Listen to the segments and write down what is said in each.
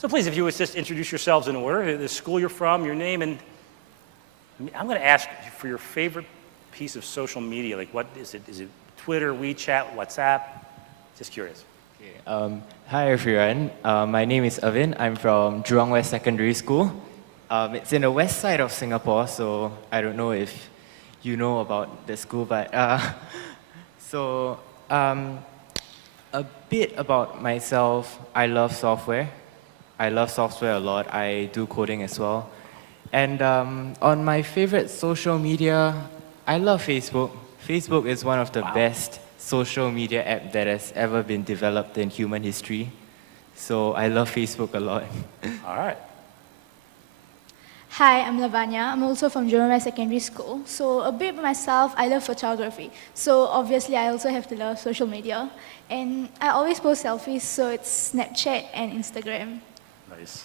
So please, if you would just introduce yourselves in order, the school you're from, your name, and I'm going to ask for your favorite piece of social media. Like, what is it? Is it Twitter, WeChat, WhatsApp? Just curious. Okay, hi everyone, my name is Ervin. I'm from Jurong West Secondary School. It's in the west side of Singapore, so I don't know if you know about the school, but a bit about myself. I love software. I love software a lot. I do coding as well. And on my favorite social media, I love Facebook. Facebook is one of the best social media app that has ever been developed in human history. So I love Facebook a lot. All right. Hi, I'm Lavanya. I'm also from Jurong Secondary School. So a bit about myself, I love photography. So obviously I also have to love social media. And I always post selfies, so it's Snapchat and Instagram. Nice.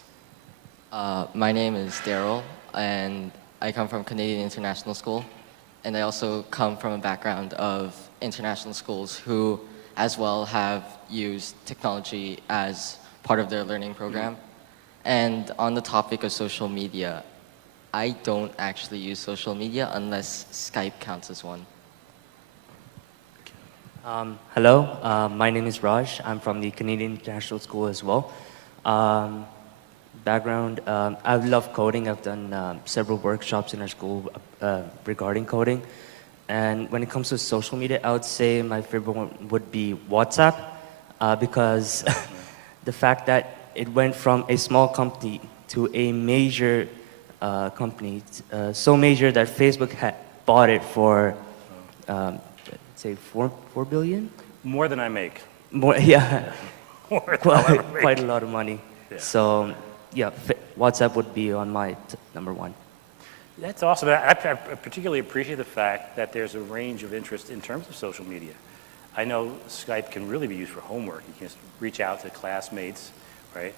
My name is Darrel, and I come from Canadian International School. And I also come from a background of international schools who as well have used technology as part of their learning program. And on the topic of social media, I don't actually use social media unless Skype counts as one. Hello, my name is Raj. I'm from the Canadian International School as well. Background, I love coding. I've done several workshops in our school regarding coding. And when it comes to social media, I would say my favorite one would be WhatsApp because the fact that it went from a small company to a major company, so major that Facebook had bought it for, say, 4 billion? More than I make. More, yeah. More than I'll ever make. Quite a lot of money. Yeah. So, yeah, WhatsApp would be on my number one. That's awesome. I particularly appreciate the fact that there's a range of interest in terms of social media. I know Skype can really be used for homework. You can just reach out to classmates, right?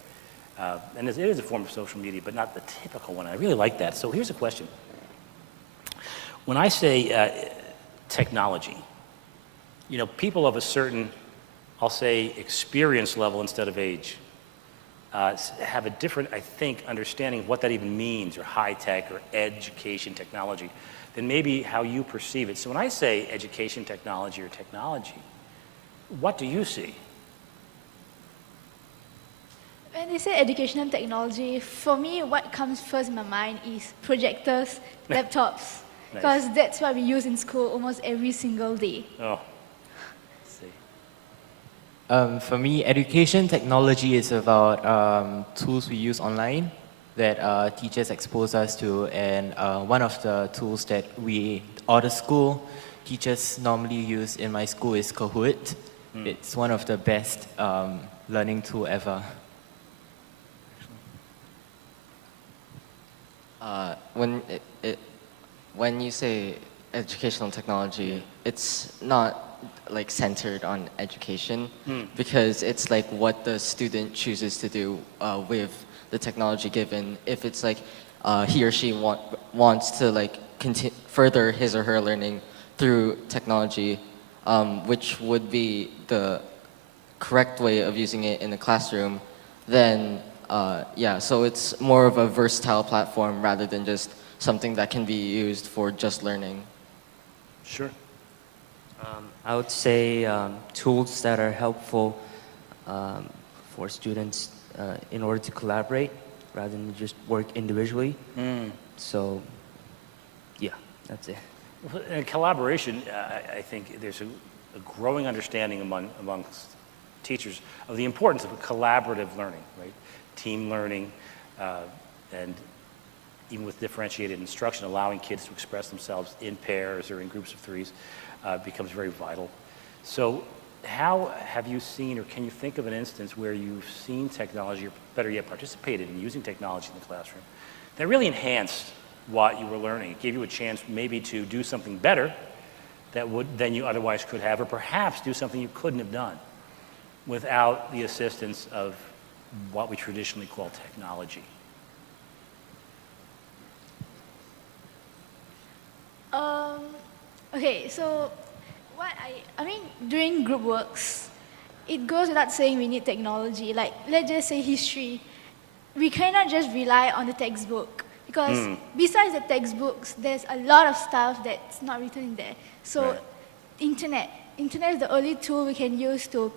And it is a form of social media, but not the typical one. I really like that. So here's a question. When I say technology, you know, people of a certain, I'll say, experience level instead of age, have a different, I think, understanding of what that even means, or high tech, or education technology, than maybe how you perceive it. So when I say education technology or technology, what do you see? When they say education and technology, for me, what comes first in my mind is projectors, laptops, because that's what we use in school almost every single day. Oh. For me, education technology is about tools we use online that teachers expose us to, and one of the tools that we, or the school teachers normally use in my school is Kahoot. It's one of the best learning tool ever. When you say educational technology, it's not like centered on education because it's like what the student chooses to do with the technology given. If it's like he or she wants to like further his or her learning through technology, which would be the correct way of using it in the classroom, then yeah, so it's more of a versatile platform rather than just something that can be used for just learning. Sure. I would say tools that are helpful for students in order to collaborate rather than just work individually. So, yeah, that's it. In collaboration, I think there's a growing understanding amongst teachers of the importance of collaborative learning, right? Team learning, and even with differentiated instruction, allowing kids to express themselves in pairs or in groups of threes becomes very vital. So how have you seen, or can you think of an instance where you've seen technology, or better yet, participated in using technology in the classroom that really enhanced what you were learning? It gave you a chance maybe to do something better than you otherwise could have, or perhaps do something you couldn't have done without the assistance of what we traditionally call technology. Okay, so what I mean, during group works, it goes without saying we need technology. Like, let's just say history. we cannot just rely on the textbook because besides the textbooks, there's a lot of stuff that's not written in there. So Right. internet is the only tool we can use to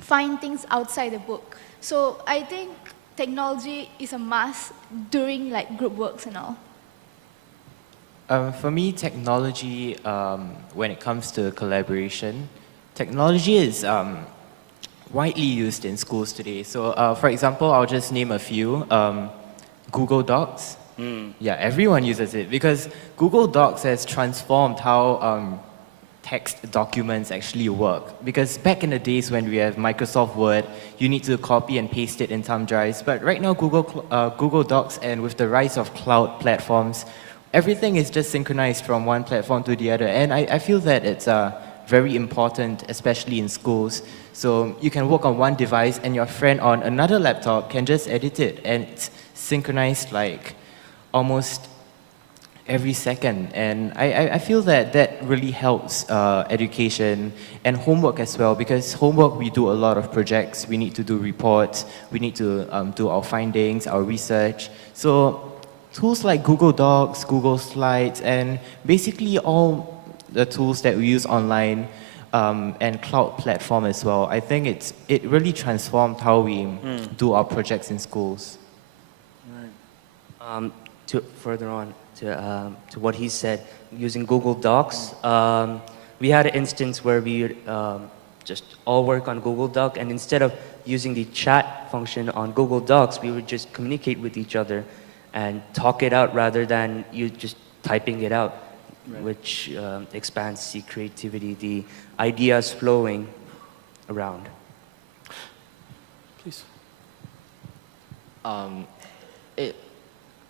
find things outside the book. So I think technology is a must during like group works and all. For me, technology, when it comes to collaboration, technology is widely used in schools today. So, for example, I'll just name a few. Google Docs. Yeah, everyone uses it because Google Docs has transformed how text documents actually work. Because back in the days when we have Microsoft Word, you need to copy and paste it in thumb drives. But right now, Google Docs, and with the rise of cloud platforms, everything is just synchronized from one platform to the other. And I feel that it's very important, especially in schools. So you can work on one device and your friend on another laptop can just edit it. And it's synchronized like almost every second. And I feel that that really helps education and homework as well, because homework, we do a lot of projects, we need to do reports, we need to do our findings, our research. So tools like Google Docs, Google Slides, and basically all the tools that we use online and cloud platform as well, I think it really transformed how we do our projects in schools. To further on to what he said, using Google Docs, we had an instance where we would just all work on Google Doc, and instead of using the chat function on Google Docs, we would just communicate with each other and talk it out rather than you just typing it out, which expands the creativity, the ideas flowing around. Please.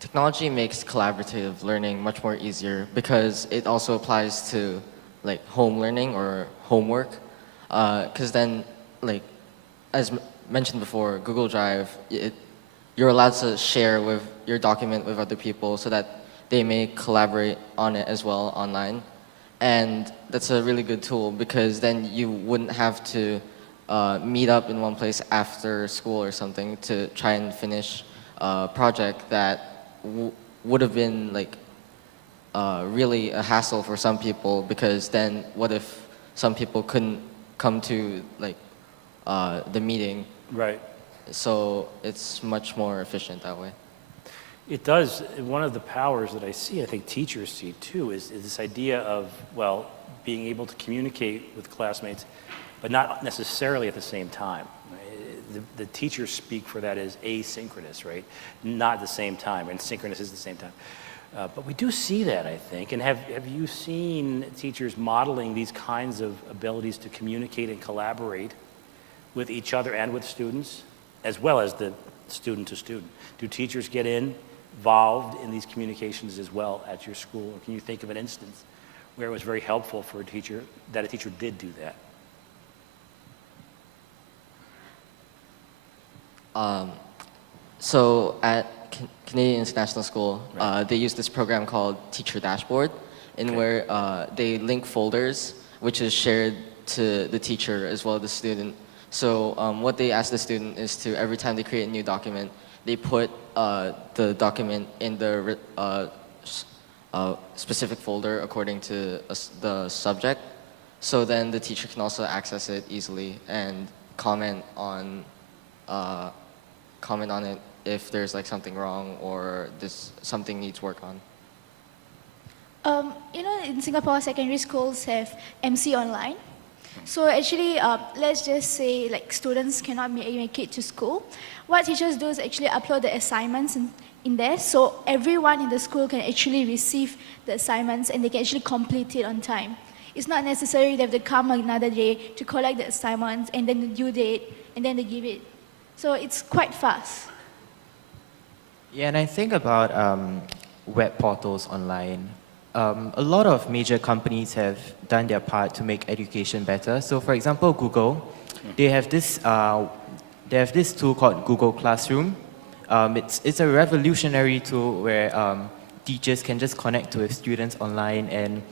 Technology makes collaborative learning much more easier because it also applies to like home learning or homework. Because then, like, as mentioned before, Google Drive, you're allowed to share with your document with other people so that they may collaborate on it as well online. And that's a really good tool because then you wouldn't have to meet up in one place after school or something to try and finish a project that would have been like really a hassle for some people, because then what if some people couldn't come to like the meeting? Right. So it's much more efficient that way. It does. One of the powers that I see, I think teachers see too, is this idea of, well, being able to communicate with classmates, but not necessarily at the same time. The teachers speak for that as asynchronous, right? Not at the same time, and synchronous is the same time. But we do see that, I think. And have you seen teachers modeling these kinds of abilities to communicate and collaborate with each other and with students, as well as the student to student? Do teachers get involved in these communications as well at your school? Or can you think of an instance where it was very helpful for a teacher, that a teacher did do that? So at Canadian International School, they use this program called Teacher Dashboard, in where they link folders, which is shared to the teacher as well as the student. So what they ask the student is to, every time they create a new document, they put the document in the specific folder according to the subject. So then the teacher can also access it easily and comment on it if there's like something wrong or something needs work on. You know, in Singapore, secondary schools have MC online. So actually, let's just say like students cannot make it to school. What teachers do is actually upload the assignments in there, so everyone in the school can actually receive the assignments and they can actually complete it on time. It's not necessary they have to come another day to collect the assignments and then the due date and then they give it. So it's quite fast. Yeah, and I think about web portals online. A lot of major companies have done their part to make education better. So for example, Google, they have this tool called Google Classroom. It's a revolutionary tool where teachers can just connect with students online and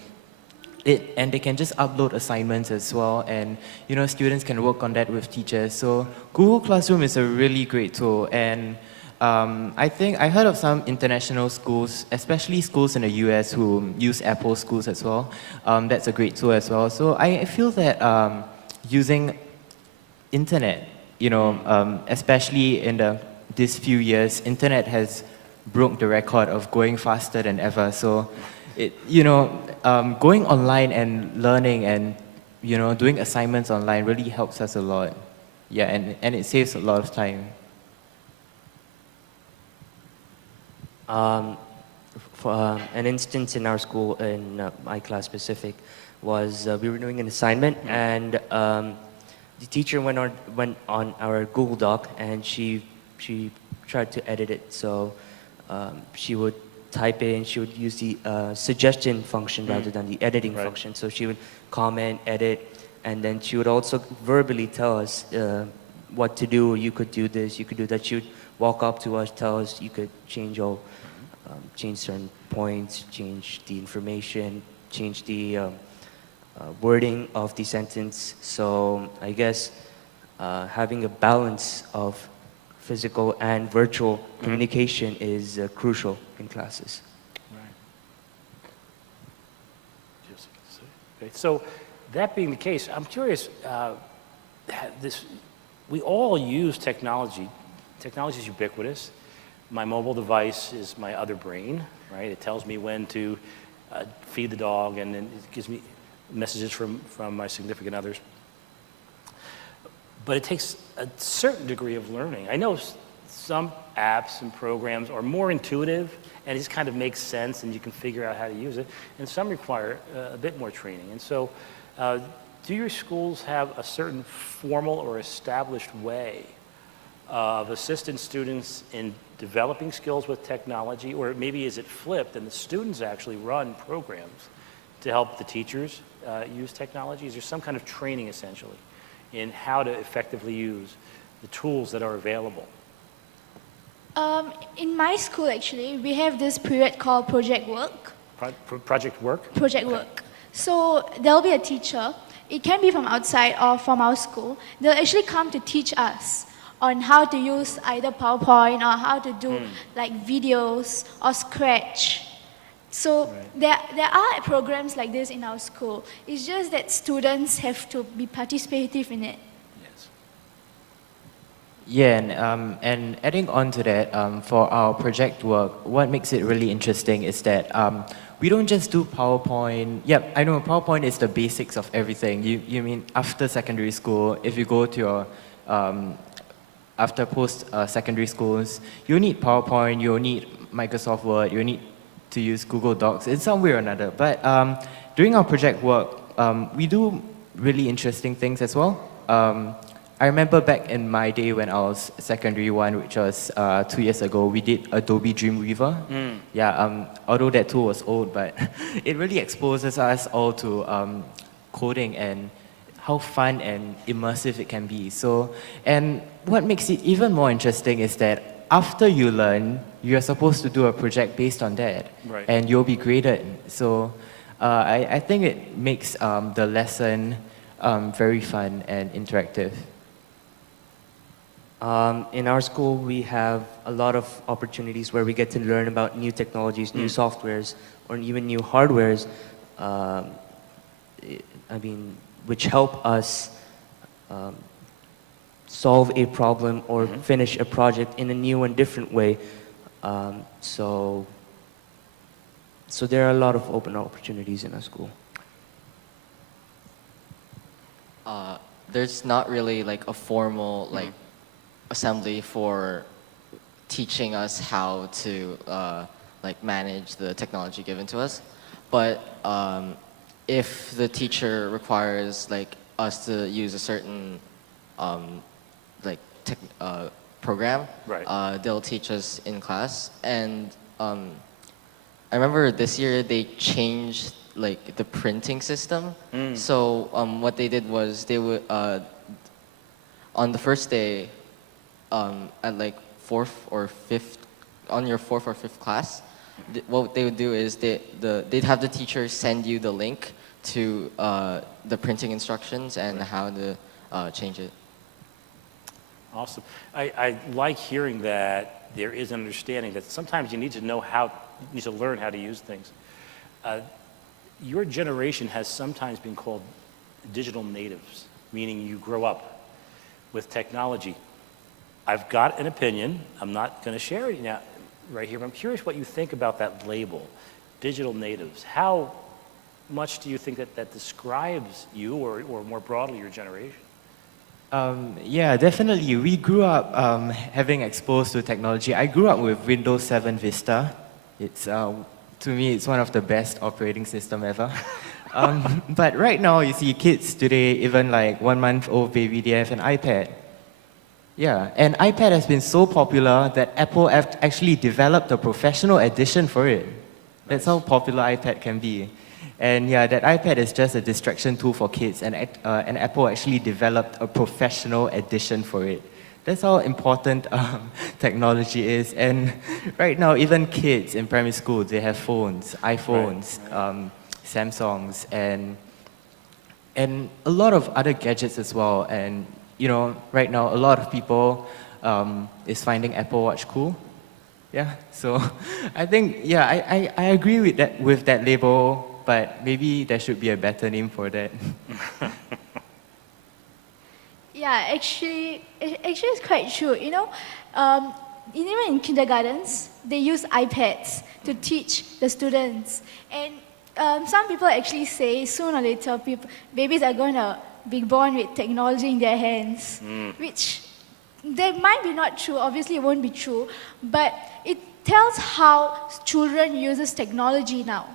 they can just upload assignments as well, and you know, students can work on that with teachers. So Google Classroom is a really great tool, and I think I heard of some international schools, especially schools in the US who use Apple schools as well. That's a great tool as well. So I feel that using internet, especially in these few years, internet has broke the record of going faster than ever. So, going online and learning and doing assignments online really helps us a lot. Yeah, and it saves a lot of time. For an instance in our school, in my class specific, was we were doing an assignment, and the teacher went on our Google Doc, and she tried to edit it. So she would type in, she would use the suggestion function rather than the editing function. So she would comment, edit, and then she would also verbally tell us what to do. You could do this, you could do that. She would walk up to us, tell us you could change certain points, change the information, change the wording of the sentence. So I guess having a balance of physical and virtual communication is crucial in classes. Right. Okay. So that being the case, I'm curious, we all use technology. Technology is ubiquitous. My mobile device is my other brain, right? It tells me when to feed the dog, and then it gives me messages from my significant others. But it takes a certain degree of learning. I know some apps and programs are more intuitive, and it just kind of makes sense, and you can figure out how to use it. And some require a bit more training. And so, do your schools have a certain formal or established way of assisting students in developing skills with technology, or maybe is it flipped and the students actually run programs to help the teachers use technology? Is there some kind of training essentially in how to effectively use the tools that are available? In my school, actually, we have this period called project work. Project work? Project work. So there'll be a teacher. It can be from outside or from our school. They'll actually come to teach us on how to use either PowerPoint or how to do like videos or Scratch. So there are programs like this in our school. It's just that students have to be participative in it. Yes. Yeah, and adding on to that, for our project work, what makes it really interesting is that we don't just do PowerPoint. Yep, I know PowerPoint is the basics of everything. You mean after secondary school, if you go to your after post-secondary schools, you need PowerPoint, you need Microsoft Word, you need to use Google Docs in some way or another. But during our project work, we do really interesting things as well. I remember back in my day when I was secondary one, which was 2 years ago, we did Adobe Dreamweaver. Yeah, although that tool was old, but it really exposes us all to coding and how fun and immersive it can be. So, and what makes it even more interesting is that after you learn, you're supposed to do a project based on that, and you'll be graded. So, I think it makes the lesson very fun and interactive. In our school, we have a lot of opportunities where we get to learn about new technologies, new softwares, or even new hardwares. Which help us solve a problem or finish a project in a new and different way. So there are a lot of open opportunities in our school. There's not really like a formal assembly for teaching us how to manage the technology given to us, but if the teacher requires us to use a certain program, they'll teach us in class. And I remember this year they changed the printing system. So what they did was they would on the first day at fourth or fifth, on your fourth or fifth class, what they would do is they'd have the teacher send you the link to the printing instructions and how to change it. Awesome. I like hearing that there is an understanding that sometimes you need to you need to learn how to use things. Your generation has sometimes been called digital natives, meaning you grow up with technology. I've got an opinion. I'm not going to share it now, right here, but I'm curious what you think about that label, digital natives. How much do you think that describes you, or more broadly, your generation? Yeah, definitely. We grew up having exposed to technology. I grew up with Windows 7 Vista. It's, to me, it's one of the best operating system ever. But right now, you see kids today, even like 1-month-old baby, they have an iPad. Yeah, and iPad has been so popular that Apple actually developed a professional edition for it. That's how popular iPad can be. And yeah, that iPad is just a distraction tool for kids, and Apple actually developed a professional edition for it. That's how important technology is. And right now, even kids in primary school, they have phones, iPhones, Samsungs, and a lot of other gadgets as well. And you know, right now, a lot of people is finding Apple Watch cool. Yeah, so I think, yeah, I agree with that label, but maybe there should be a better name for that. Yeah, actually, it's quite true. You know, even in kindergartens, they use iPads to teach the students. And some people actually say sooner or later, babies are going to be born with technology in their hands, which that might be not true. Obviously, it won't be true, but it tells how children uses technology now.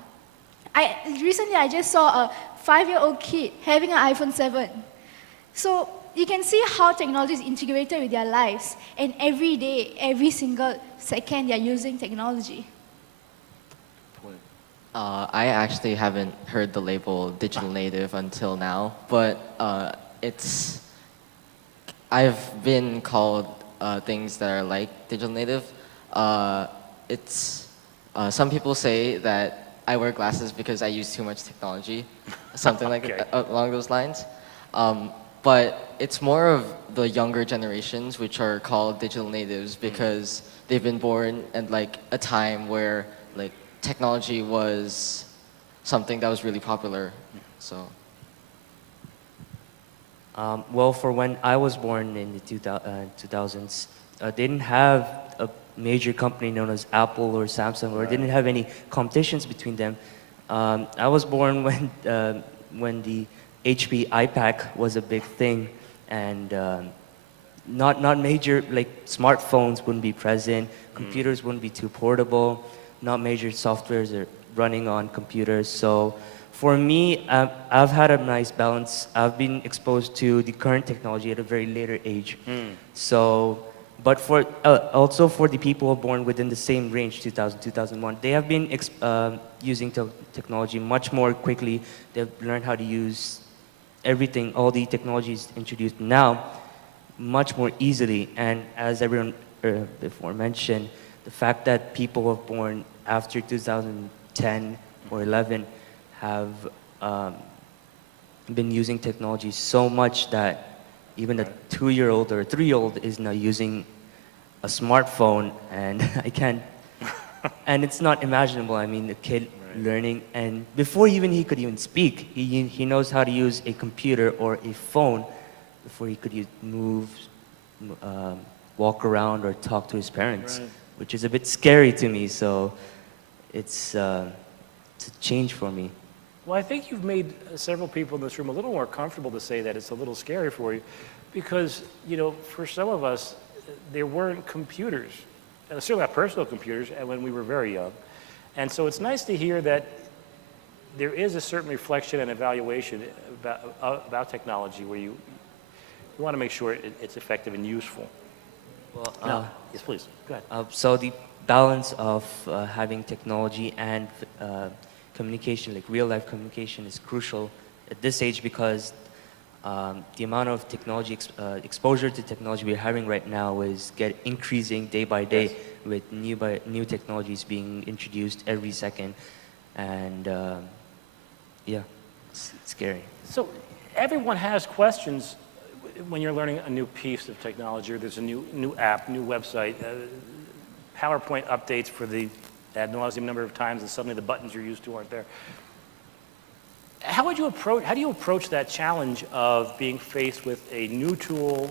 Recently, I just saw a 5-year-old kid having an iPhone 7. So you can see how technology is integrated with their lives, and every day, every single second, they're using technology. I actually haven't heard the label digital native until now, but I've been called things that are like digital native. Some people say that I wear glasses because I use too much technology, something like along those lines. But it's more of the younger generations which are called digital natives because they've been born in like a time where like technology was something that was really popular. So. Well, for when I was born in the 2000s, they didn't have a major company known as Apple or Samsung, or didn't have any competitions between them. I was born when the HP iPac was a big thing, and not major, like smartphones wouldn't be present, computers wouldn't be too portable, not major softwares are running on computers. So for me, I've had a nice balance. I've been exposed to the current technology at a very later age. So, but for also for the people born within the same range, 2000, 2001, they have been using technology much more quickly. They've learned how to use everything, all the technologies introduced now, much more easily. And as everyone before mentioned, the fact that people who are born after 2010 or 11 have been using technology so much that even a 2-year-old or a 3-year-old is now using a smartphone, and I can't, and it's not imaginable. I mean, a kid learning, and before even he could even speak, he knows how to use a computer or a phone before he could move, walk around or talk to his parents, which is a bit scary to me. So it's a change for me. Well, I think you've made several people in this room a little more comfortable to say that it's a little scary for you, because, you know, for some of us, there weren't computers, certainly not personal computers, when we were very young. And so it's nice to hear that there is a certain reflection and evaluation about technology where you want to make sure it's effective and useful. Well, yes, please, go ahead. So the balance of having technology and communication, like real-life communication, is crucial at this age, because the amount of technology exposure to technology we're having right now is increasing day by day, with new technologies being introduced every second, and yeah, it's scary. So everyone has questions when you're learning a new piece of technology, or there's a new app, new website, PowerPoint updates for the ad nauseum number of times, and suddenly the buttons you're used to aren't there. How do you approach that challenge of being faced with a new tool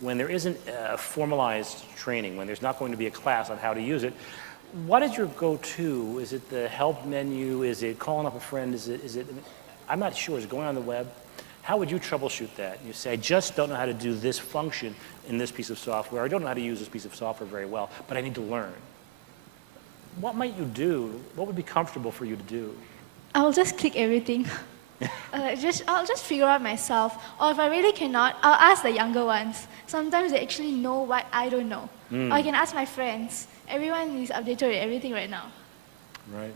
when there isn't formalized training, when there's not going to be a class on how to use it? What is your go-to? Is it the help menu? Is it calling up a friend? Is it, I'm not sure, is it going on the web? How would you troubleshoot that? You say, I just don't know how to do this function in this piece of software. I don't know how to use this piece of software very well, but I need to learn. What might you do? What would be comfortable for you to do? I'll just click everything. I'll just figure out myself. Or if I really cannot, I'll ask the younger ones. Sometimes they actually know what I don't know. Or I can ask my friends. Everyone is updated with everything right now. Right.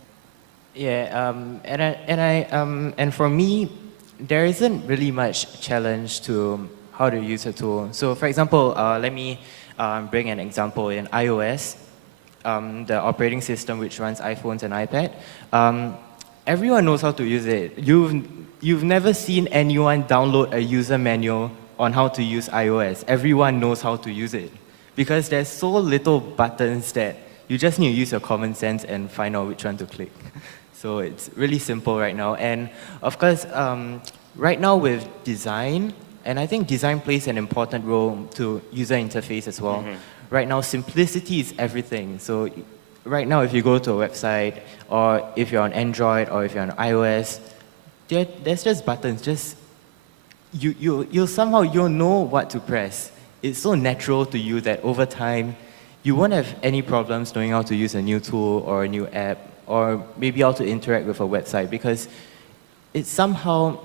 Yeah, and for me, there isn't really much challenge to how to use a tool. So for example, let me bring an example in iOS, the operating system which runs iPhones and iPad. Everyone knows how to use it. You've never seen anyone download a user manual on how to use iOS. Everyone knows how to use it because there's so little buttons that you just need to use your common sense and find out which one to click. So it's really simple right now. And of course, right now with design, and I think design plays an important role to user interface as well. Right now, simplicity is everything. So right now, if you go to a website, or if you're on Android, or if you're on iOS, there's just buttons. Just you'll know what to press. It's so natural to you that over time, you won't have any problems knowing how to use a new tool or a new app, or maybe how to interact with a website, because it's somehow,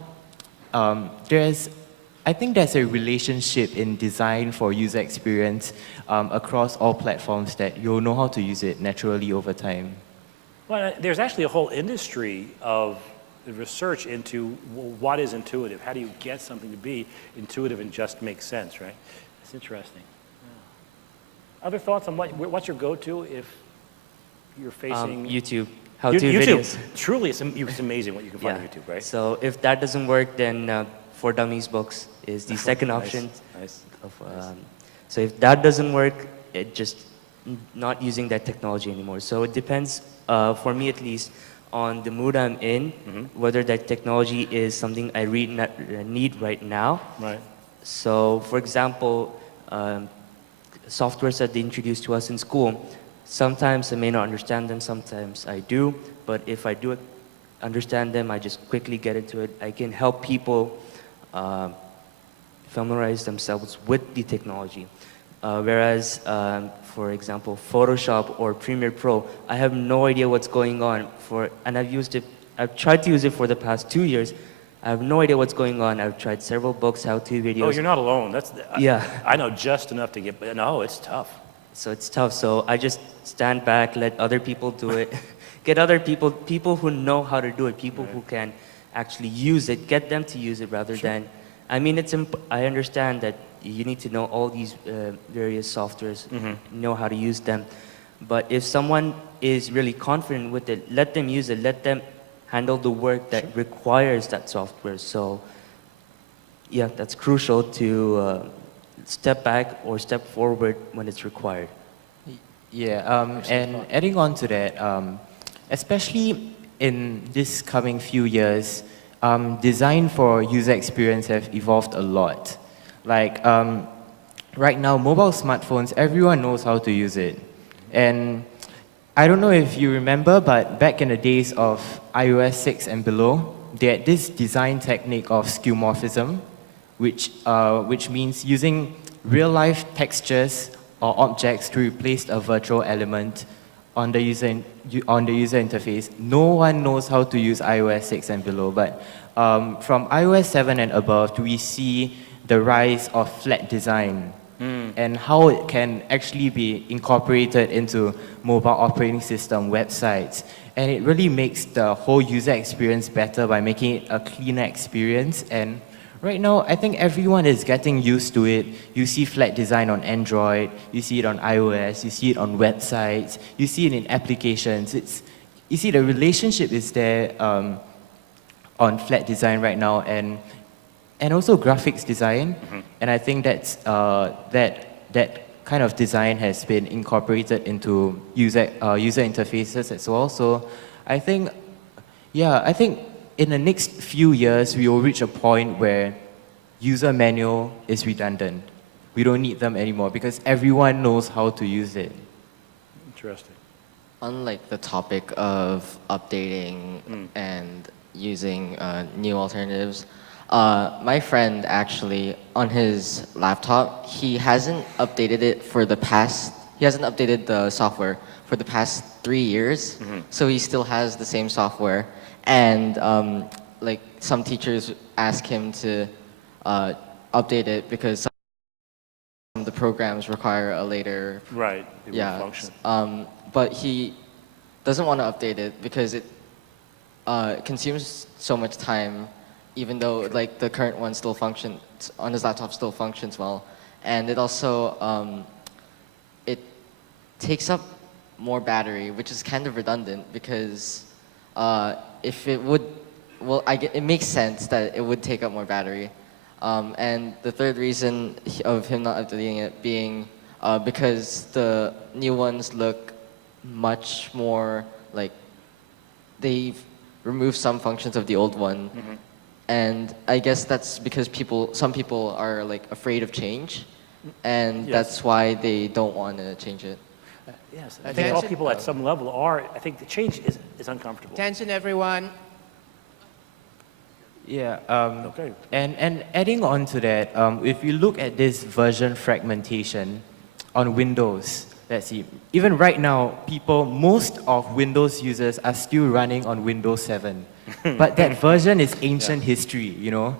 I think there's a relationship in design for user experience across all platforms that you'll know how to use it naturally over time. Well, there's actually a whole industry of research into what is intuitive. How do you get something to be intuitive and just make sense, right? It's interesting. Yeah. Other thoughts on what's your go-to if you're facing... YouTube. How-to YouTube. videos. Truly, it's amazing what you can find on YouTube, right? So if that doesn't work, then For Dummies books is the second option. Nice. So if that doesn't work, it just not using that technology anymore. So it depends, for me at least, on the mood I'm in, whether that technology is something I need right now. Right. So for example, softwares that they introduce to us in school, sometimes I may not understand them, sometimes I do, but if I do understand them, I just quickly get into it. I can help people familiarize themselves with the technology. Whereas, for example, Photoshop or Premiere Pro, I have no idea what's going on and I've tried to use it for the past 2 years. I have no idea what's going on. I've tried several books, how-to videos. Oh, you're not alone. Yeah. I know just enough to get, but no, it's tough. So it's tough. So I just stand back, let other people do it. Get other people who know how to do it, people who can actually use it, get them to use it rather than, I mean, I understand that you need to know all these various softwares, know how to use them. But if someone is really confident with it, let them use it, let them handle the work that requires that software. So yeah, that's crucial to step back or step forward when it's required. Yeah, and adding on to that, especially in this coming few years, design for user experience have evolved a lot. Like right now, mobile smartphones, everyone knows how to use it. And I don't know if you remember, but back in the days of iOS 6 and below, they had this design technique of skeuomorphism, which means using real-life textures or objects to replace a virtual element on the user interface. No one knows how to use iOS 6 and below, but from iOS 7 and above, we see the rise of flat design and how it can actually be incorporated into mobile operating system websites. And it really makes the whole user experience better by making it a cleaner experience. And right now, I think everyone is getting used to it. You see flat design on Android, you see it on iOS, you see it on websites, you see it in applications. You see the relationship is there on flat design right now, and and also graphics design. And I think that's, that kind of design has been incorporated into user interfaces as well. So I think, yeah, I think in the next few years, we will reach a point where user manual is redundant. We don't need them anymore because everyone knows how to use it. Interesting. On like the topic of updating and using new alternatives, my friend actually on his laptop, he hasn't updated it for the past, he hasn't updated the software for the past 3 years. So he still has the same software. And like some teachers ask him to update it because some of the programs require a later function. But he doesn't want to update it because it consumes so much time, even though like the current one still functions on his laptop, still functions well, and it also it takes up more battery, which is kind of redundant because if it would, well, it makes sense that it would take up more battery. And the third reason of him not updating it being because the new ones look much more like they've removed some functions of the old one. And I guess that's because some people are like afraid of change, and that's why they don't want to change it. Yes, I think all people at some level are, I think the change is uncomfortable. Attention, everyone. Yeah, Okay. and adding on to that, if you look at this version fragmentation on Windows, let's see, even right now, most of Windows users are still running on Windows 7. But that version is ancient history, you know?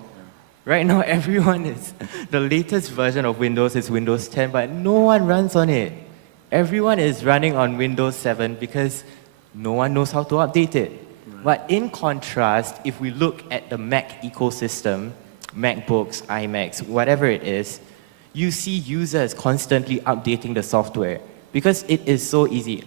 Right now, the latest version of Windows is Windows 10, but no one runs on it. Everyone is running on Windows 7 because no one knows how to update it. But in contrast, if we look at the Mac ecosystem, MacBooks, iMacs, whatever it is, you see users constantly updating the software because it is so easy.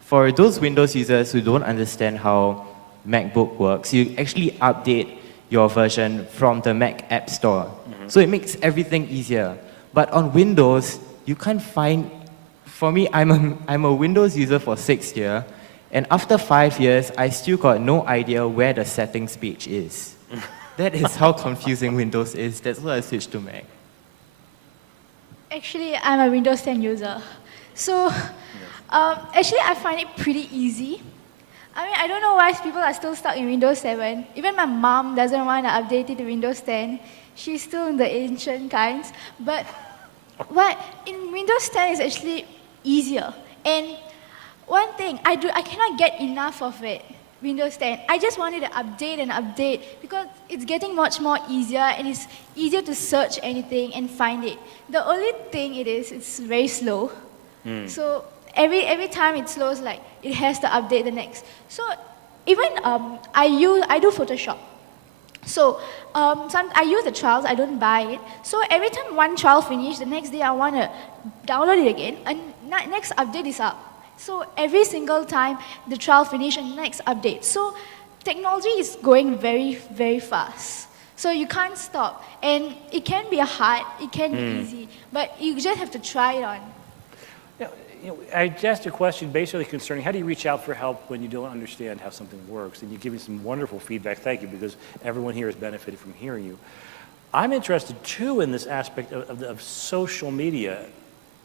For those Windows users who don't understand how MacBook works, you actually update your version from the Mac App Store. So it makes everything easier. But on Windows, you can't find, for me, I'm a Windows user for 6 years, and after 5 years, I still got no idea where the settings page is. That is how confusing Windows is. That's why I switched to Mac. Actually, I'm a Windows 10 user. So, actually, I find it pretty easy. I mean, I don't know why people are still stuck in Windows 7. Even my mom doesn't want to update it to Windows 10. She's still in the ancient kinds. But in Windows 10 is actually easier. And one thing, I cannot get enough of it, Windows 10. I just wanted to update and update because it's getting much more easier and it's easier to search anything and find it. The only thing it's very slow. So every time it slows, like it has to update the next. So even I do Photoshop. So I use the trials, I don't buy it. So every time one trial finishes, the next day I want to download it again, and next update is up. So every single time the trial finishes and next update. So technology is going very, very fast. So you can't stop. And it can be hard, it can be easy, but you just have to try it on. I asked a question basically concerning how do you reach out for help when you don't understand how something works, and you give me some wonderful feedback. Thank you, because everyone here has benefited from hearing you. I'm interested too in this aspect of social media.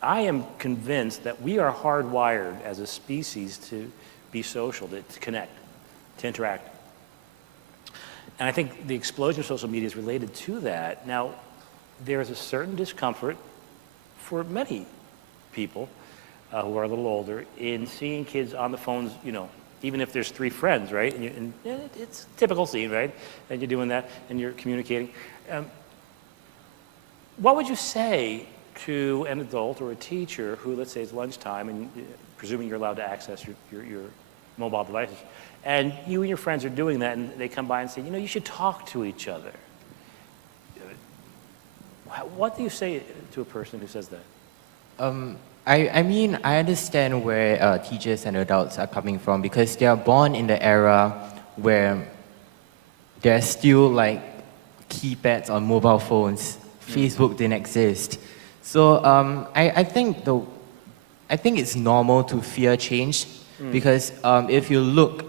I am convinced that we are hardwired as a species to be social, to connect, to interact. And I think the explosion of social media is related to that. Now, there is a certain discomfort for many people who are a little older in seeing kids on the phones, you know, even if there's 3 friends, right? And it's a typical scene, right? And you're doing that and you're communicating. What would you say to an adult or a teacher who, let's say, it's lunchtime and presuming you're allowed to access your mobile devices, and you and your friends are doing that and they come by and say, you know, you should talk to each other. What do you say to a person who says that? I mean, I understand where teachers and adults are coming from because they are born in the era where there's still like keypads on mobile phones. Facebook didn't exist. So I think it's normal to fear change because if you look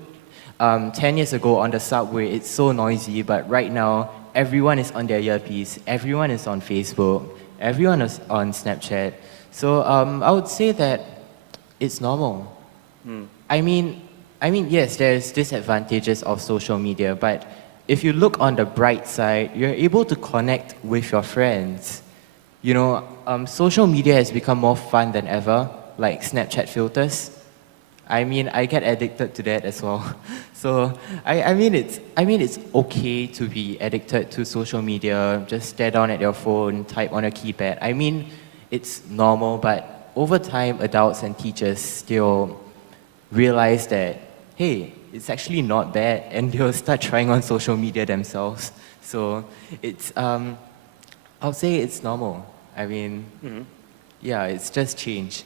10 years ago on the subway, it's so noisy, but right now, everyone is on their earpiece, everyone is on Facebook, everyone is on Snapchat. So I would say that it's normal. I mean, yes, there's disadvantages of social media, but if you look on the bright side, you're able to connect with your friends. You know, social media has become more fun than ever, like Snapchat filters. I mean, I get addicted to that as well. So, I mean, it's okay to be addicted to social media, just stare down at your phone, type on a keypad. I mean, it's normal, but over time, adults and teachers still realize that, hey, it's actually not bad, and they'll start trying on social media themselves. So, it's, I'll say it's normal. I mean, yeah, it's just change.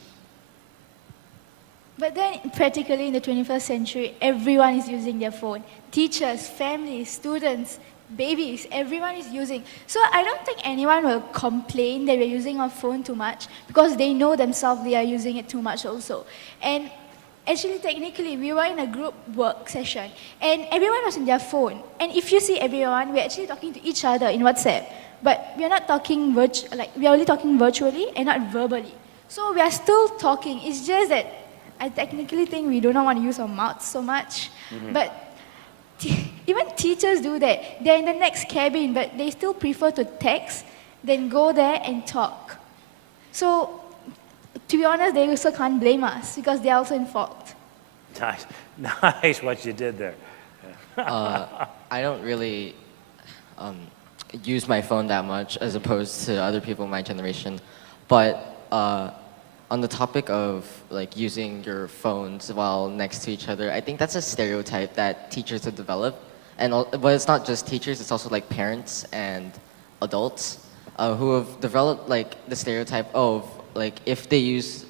But then practically in the 21st century, everyone is using their phone. Teachers, families, students, babies, everyone is using. So I don't think anyone will complain that we're using our phone too much because they know themselves they are using it too much also. And actually, technically, we were in a group work session and everyone was on their phone. And if you see everyone, we're actually talking to each other in WhatsApp. But we're not talking we're only talking virtually and not verbally. So we are still talking. It's just that I technically think we do not want to use our mouths so much. But even teachers do that. They're in the next cabin, but they still prefer to text than go there and talk. So, to be honest, they also can't blame us because they're also in fault. Nice, nice what you did there. I don't really use my phone that much as opposed to other people in my generation. But on the topic of like using your phones while next to each other, I think that's a stereotype that teachers have developed. But it's not just teachers, it's also like parents and adults who have developed like the stereotype of like if they use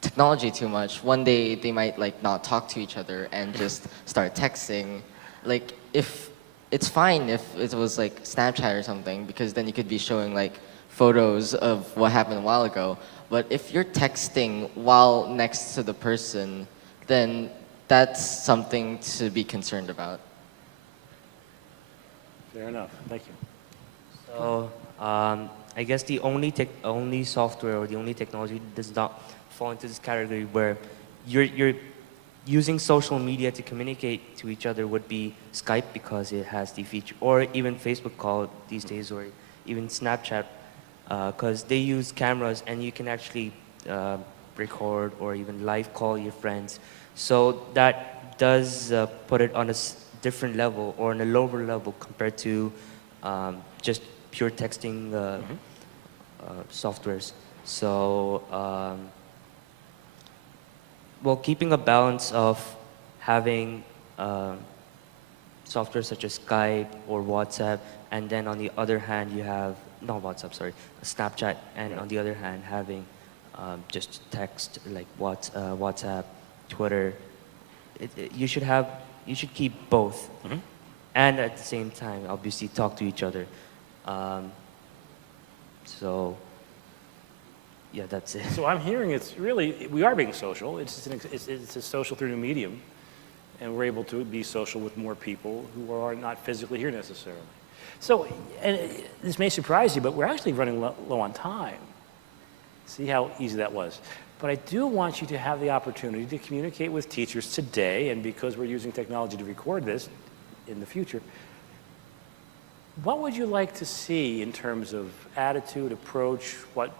technology too much, one day they might like not talk to each other and just start texting. Like if it's fine if it was like Snapchat or something because then you could be showing like photos of what happened a while ago. But if you're texting while next to the person, then that's something to be concerned about. Fair enough, thank you. So I guess the only software or the only technology does not fall into this category where you're using social media to communicate to each other would be Skype because it has the feature, or even Facebook call these days, or even Snapchat because they use cameras and you can actually record or even live call your friends. So that does put it on a different level or on a lower level compared to just pure texting softwares. So, well, keeping a balance of having software such as Skype or WhatsApp, and then on the other hand you have, not WhatsApp, sorry, Snapchat, and on the other hand having just text like WhatsApp, Twitter. You should keep both, and at the same time, obviously, talk to each other. So, yeah, that's it. So I'm hearing it's really, we are being social. It's a social through a medium, and we're able to be social with more people who are not physically here necessarily. So, and this may surprise you, but we're actually running low on time. See how easy that was. But I do want you to have the opportunity to communicate with teachers today, and because we're using technology to record this in the future, what would you like to see in terms of attitude, approach? What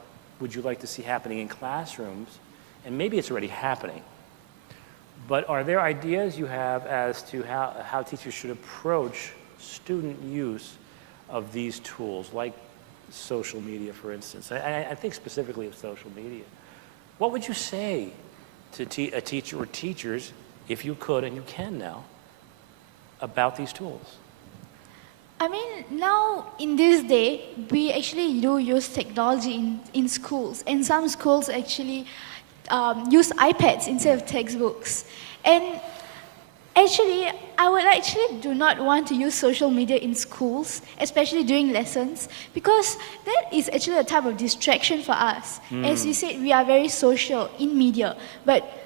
would you like to see happening in classrooms? And maybe it's already happening. But are there ideas you have as to how teachers should approach student use of these tools, like social media, for instance? I think specifically of social media. What would you say to a teacher or teachers, if you could and you can now, about these tools? I mean, now in this day, we actually do use technology in schools, and some schools actually use iPads instead of textbooks. And Actually, I would actually do not want to use social media in schools, especially during lessons, because that is actually a type of distraction for us. As you said, we are very social in media, but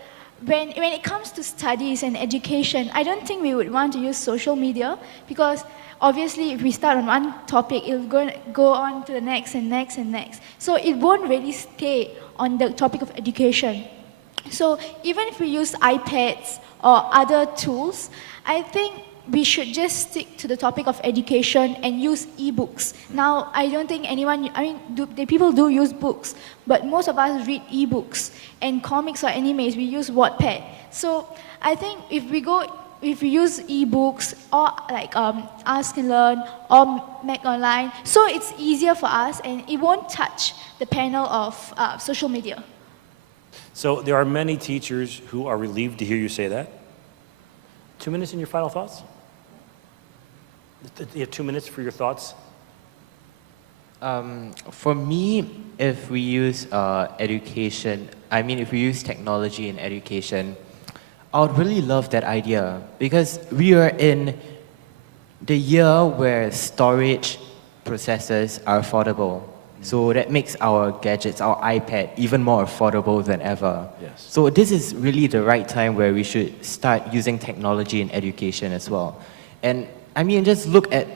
when it comes to studies and education, I don't think we would want to use social media, because obviously if we start on one topic, it will go on to the next and next and next. So it won't really stay on the topic of education. So even if we use iPads or other tools, I think we should just stick to the topic of education and use e-books. Now, I don't think anyone, people do use books, but most of us read e-books, and comics or animes, we use Wattpad. So I think if we use e-books or like Ask and Learn or Mac Online, so it's easier for us and it won't touch the panel of social media. So there are many teachers who are relieved to hear you say that. 2 minutes in your final thoughts? You have 2 minutes for your thoughts? For me, if we use if we use technology in education, I would really love that idea, because we are in the year where storage processors are affordable. So that makes our gadgets, our iPad, even more affordable than ever. Yes. So this is really the right time where we should start using technology in education as well. And I mean, just look at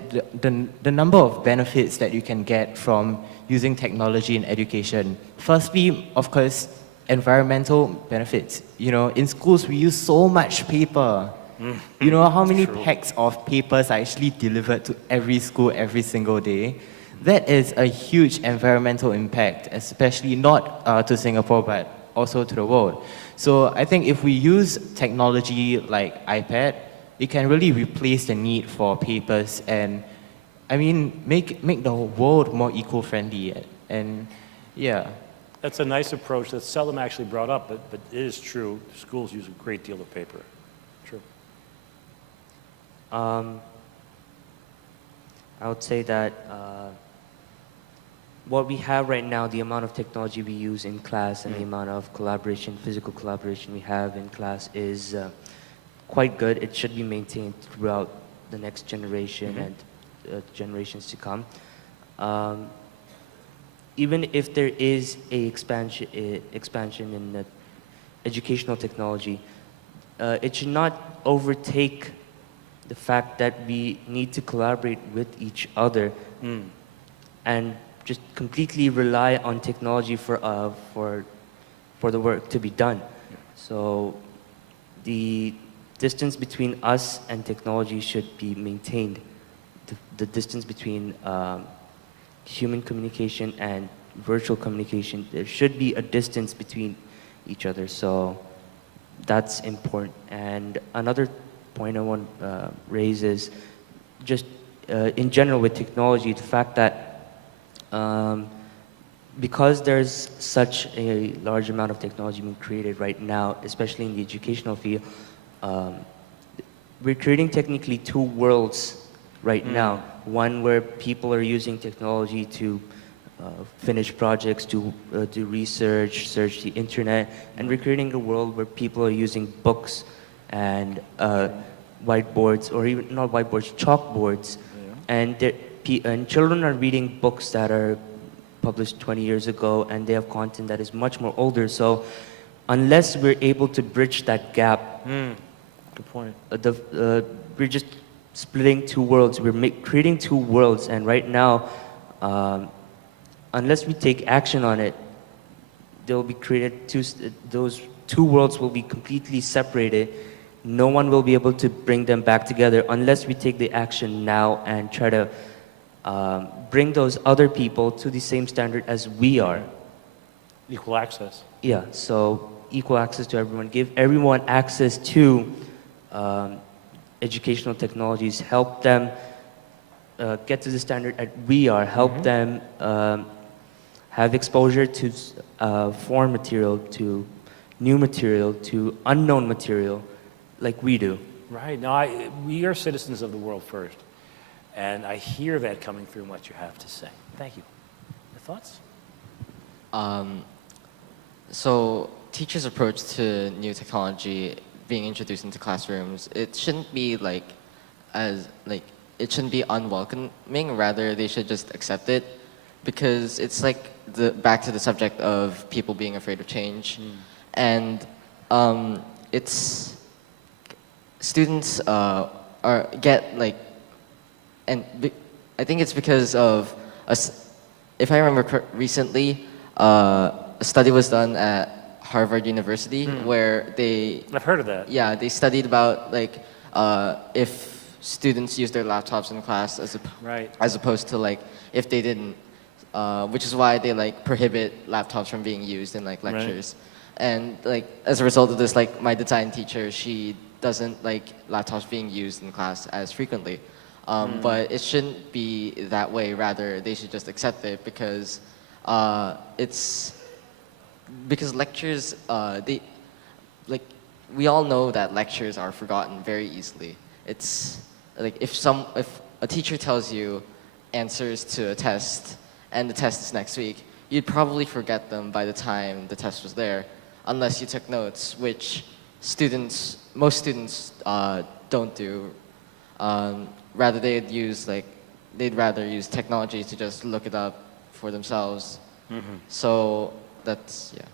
the number of benefits that you can get from using technology in education. Firstly, of course, environmental benefits. You know, in schools we use so much paper. You know how many packs of papers are actually delivered to every school every single day? That is a huge environmental impact, especially not to Singapore, but also to the world. So I think if we use technology like iPad, it can really replace the need for papers and, I mean, make the world more eco-friendly. And yeah. That's a nice approach that's seldom actually brought up, but it is true. Schools use a great deal of paper. True. I would say that what we have right now, the amount of technology we use in class and the amount of collaboration, physical collaboration we have in class is quite good. It should be maintained throughout the next generation and generations to come. Even if there is a expansion in the educational technology, it should not overtake the fact that we need to collaborate with each other and just completely rely on technology for the work to be done. So the distance between us and technology should be maintained. The distance between human communication and virtual communication, there should be a distance between each other. So that's important. And another point I want to raise is just in general with technology, the fact that because there's such a large amount of technology being created right now, especially in the educational field, we're creating technically two worlds right now. One where people are using technology to finish projects, to do research, search the internet, and we're creating a world where people are using books and whiteboards, or even not whiteboards, chalkboards, and children are reading books that are published 20 years ago, and they have content that is much more older. So unless we're able to bridge that gap, good point. We're just splitting two worlds. We're creating two worlds, and right now, unless we take action on it, they'll be created those two worlds will be completely separated. No one will be able to bring them back together unless we take the action now and try to bring those other people to the same standard as we are. Equal access. Yeah, so equal access to everyone. Give everyone access to educational technologies. Help them get to the standard that we are. Help them have exposure to foreign material, to new material, to unknown material, like we do. Right. Now, we are citizens of the world first. And I hear that coming through in what you have to say. Thank you. Your thoughts? So teachers' approach to new technology, being introduced into classrooms, it shouldn't be like it shouldn't be unwelcoming. Rather, they should just accept it, because it's like back to the subject of people being afraid of change, and it's students get like, I think it's because of if I remember recently, a study was done at Harvard University where I've heard of that. yeah, they studied about like if students use their laptops in class Right. as opposed to like if they didn't, which is why they like prohibit laptops from being used in like lectures. And like as a result of this, like my design teacher, she doesn't like laptops being used in class as frequently. But it shouldn't be that way. Rather, they should just accept it, because because lectures, we all know that lectures are forgotten very easily. It's like if a teacher tells you answers to a test and the test is next week, you'd probably forget them by the time the test was there, unless you took notes, which most students don't do. Rather, they'd rather use technology to just look it up for themselves. So that's it.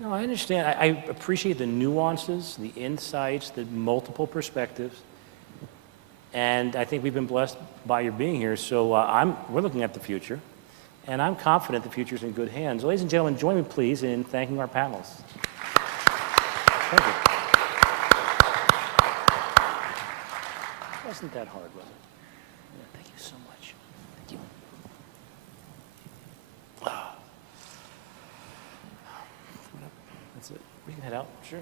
No, I understand. I appreciate the nuances, the insights, the multiple perspectives. And I think we've been blessed by your being here. So we're looking at the future, and I'm confident the future's in good hands. Ladies and gentlemen, join me please in thanking our panelists. Thank you. Wasn't that hard, was it? Yeah, thank you so much. Thank you. That's it. We can head out, sure.